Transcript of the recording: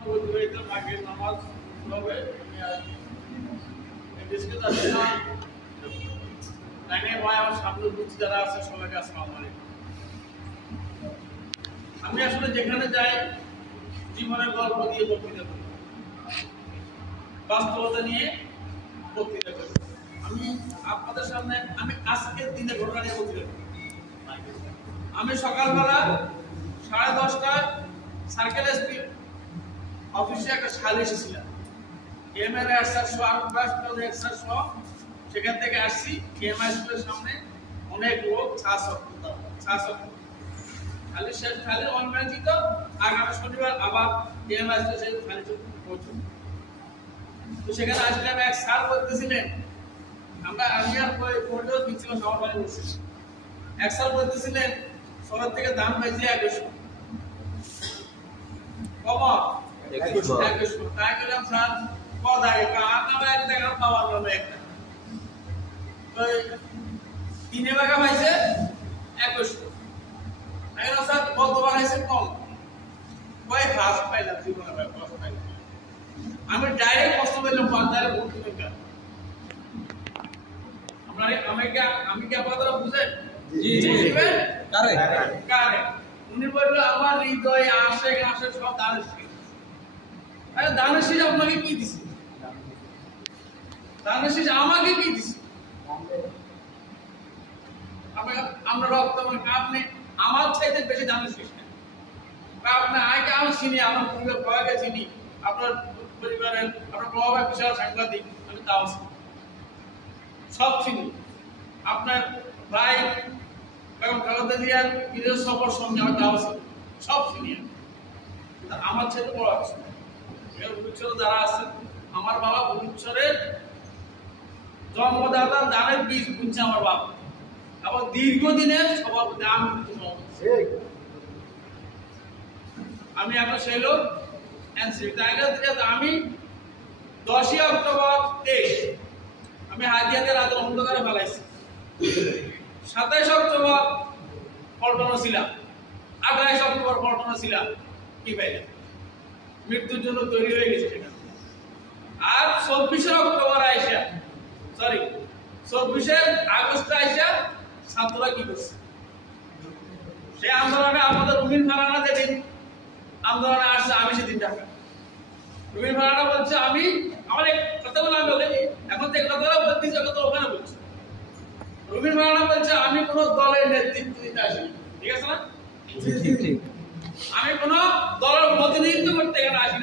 নামাজ হবে আমার সামনে বুঝ যারা আছে সবাইকে আসসালামু আলাইকুম। আমি আসলে যেখানে যাই জীবনের গল্প দিয়ে বক্তৃতা করি, বাস্তবতা নিয়ে বক্তৃতা করি। আমি আপনাদের সামনে আজকের দিনে ঘটনা নিয়ে বক্তৃতা করি। আমি সকালবেলা 10:30টায় সার্কেল এসপি অফিসে একটা সালিশ এসেছিলাম। এমএলএ সেখান থেকে আসছি কেএমআই স্কুলের সামনে অনেক লোক খালি অনলাইন আগামী শনিবার আবার কেএমআই স্কুলে খালি পৌঁছব। তো সেখানে আসলাম, এক স্যার বলতেছিলেন আমি আর প্রিন্সিপাল সবার বাড়ি বলছি। এক স্যার বলতেছিলেন সবার থেকে দাম পাইছি 2100 কমা 2100 তাই বললাম স্যার কত আগে আমার এক টাকা পাওয়ার নামে একটা তিনে টাকা পাইছে 2100 এখন স্যার কত বাড়াইছে কম কয় ফার্স্ট পাইলাম জীবনে ফার্স্ট পাইলাম। আমি ডাইরেক্ট কষ্ট পেলাম বাজারে ভর্তি হয়ে আমি কি আপনারা বুঝেন? জি জি কারেক্ট। উনি বলল আমার হৃদয়ে আশেক সব দানের শীষ। আরে দানের শীষ আপনাকে কি দিছে? দানের শীষ আমাকে কি দিছে? আমরা রক্ত আপনি আমার চাইতে বেশি দানের শীষ নেন। আপনি আগে আমি চিনি, আমার পরিবার প্রয়াকে চিনি, আপনার পরিবারের আপনার প্রভাবের বিশাল সাংবাদিক আমি তাও সব চিনি। আপনার ভাই এবং খালেদা জিয়ার বিদেশ সফর সঙ্গে আমার যাওয়া ছিল, সব চিনি। আমার ছেলে বড় আছে ভুবনেশ্বরে যারা আছেন, আমার বাবা ভুবনেশ্বরের জন্মদাতা দানের বীজ বুনছে আমার বাবা, এবং দীর্ঘদিনের সভাপতি আমি এখন সেই লোক আমি 10ই অক্টোবর 23 আমি হাজিয়াতে রাতে অন্ধকারে ফেলাইছি। 27 অক্টোবর পল্টনে ছিলাম, 28 অক্টোবর পল্টনে ছিলাম, কি পাইলাম মৃত্যুর জন্য তৈরি হয়ে গেছে সেটা। আর 24 অক্টোবর আইসা 24 আগস্ট আইসা ছাত্ররা কি করছে সে আন্দোলনে আমাদের রুমিন ফারানা যেদিন আন্দোলনে আসছে আমি সেদিন ঢাকা। রুমিন ফারানা বলছে আমি আমার কথা বলে আমি এখন তো কথা বলতে কথা ওখানে বলছি। রুমিন ফারানা বলছে আমি কোন দলের নেতৃত্ব দিতে আসিনি, ঠিক আছে না? আমি কোন দলের প্রতিনিধিত্ব করতে এখানে আসিনি।